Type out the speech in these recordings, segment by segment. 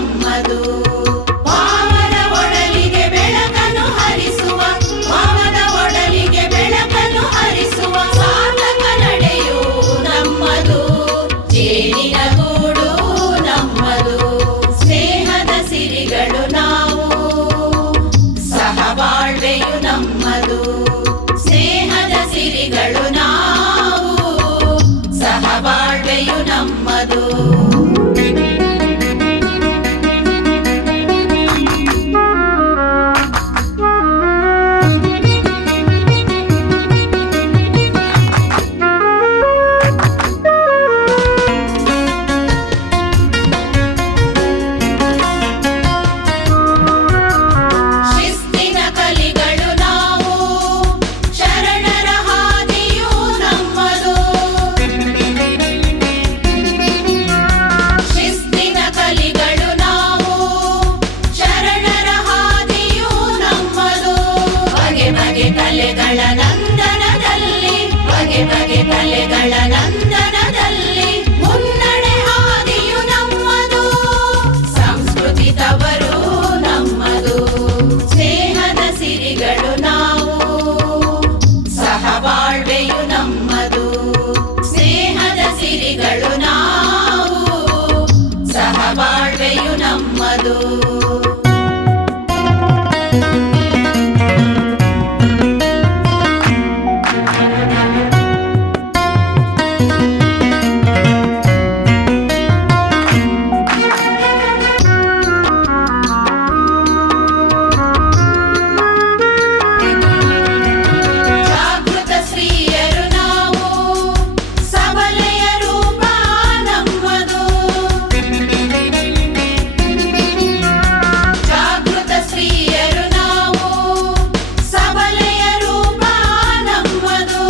ನಮ್ಮದು. ಭಾವದ ಒಡಲಿಗೆ ಬೆಳಕನ್ನು ಹರಿಸುವ, ಭಾವದ ಒಡಲಿಗೆ ಬೆಳಕನ್ನು ಹರಿಸುವ ಸಾರ್ಥಕ ನಡೆಯು ನಮ್ಮದು. ಜೇನಿನ ಗೂಡು ನಮ್ಮದು, ಸ್ನೇಹದ ಸಿರಿಗಳು ನಾವು, ಸಹಬಾಳ್ವೆಯು ನಮ್ಮದು. ಸ್ನೇಹದ ಸಿರಿಗಳು ನಾವು, ಸಹಬಾಳ್ವೆಯು ನಮ್ಮದು. ಶಿಸ್ತಿನ ಕಲಿಗಳು ನಾವು, ಶರಣರ ಹಾದಿಯು ನಮ್ಮದು. ಶಿಸ್ತಿನ ಕಲಿಗಳು ನಾವು, ಶರಣರ ಹಾದಿಯು ನಮ್ಮದು. ಬಗೆ ಬಗೆ ಕಲೆಗಳ ನಂದನದಲ್ಲಿ, ಬಗೆ ಬಗೆ ಕಲೆಗಳ ನಂದನದಲ್ಲಿ ಮುನ್ನಡೆ ಹಾದಿಯು ನಮ್ಮದು. ಸಂಸ್ಕೃತಿ ತವರು ನಮ್ಮದು, ಸ್ನೇಹದ ಸಿರಿಗಳು ನಾವು, ಸಹಬಾಳ್ವೆಯು ನಮ್ಮದು. ಸ್ನೇಹದ ಸಿರಿಗಳು ನಾವು, ಸಹಬಾಳ್ವೆಯು ನಮ್ಮದು. ಜಾಗೃತ ಸ್ತ್ರೀಯರು ನಾವು, ಸಬಲೆಯ ರೂಪ ನಮ್ಮದು. ಜಾಗೃತ ಸ್ತ್ರೀಯರು ನಾವು, ಸಬಲೆಯ ರೂಪ ನಮ್ಮದು.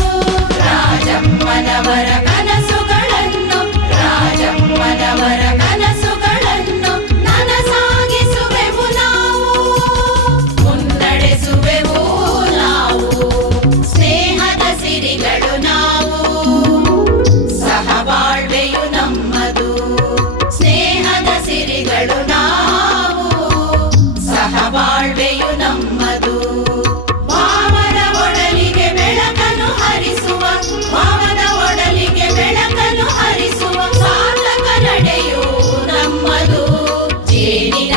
ರಾಜಮ್ಮನವರ ಕನಸುಗಳನ್ನು, ರಾಜಮ್ಮನವರ ಕನಸುಗಳನ್ನು ನನಸಾಗಿಸುವೆವು ನಾವು, ಮುನ್ನಡೆಸುವೆವು ನಾವು. ಸ್ನೇಹದ ಸಿರಿಗಳು ನಾವು, ಸಹಬಾಳ್ವೆಯು ನಮ್ಮದು. ಸ್ನೇಹದ ಸಿರಿಗಳು ನಾವು, ಸಹಬಾಳ್ವೆಯು ನಮ್ಮದು. ಭಾವದ ಒಡಲಿಗೆ ಬೆಳಕನ್ನು ಹರಿಸುವ, ಭಾವದ ಒಡಲಿಗೆ ಬೆಳಕನ್ನು ಹರಿಸುವ ಸಾರ್ಥಕ ನಡೆಯು ನಮ್ಮದು. ಜೇನಿನ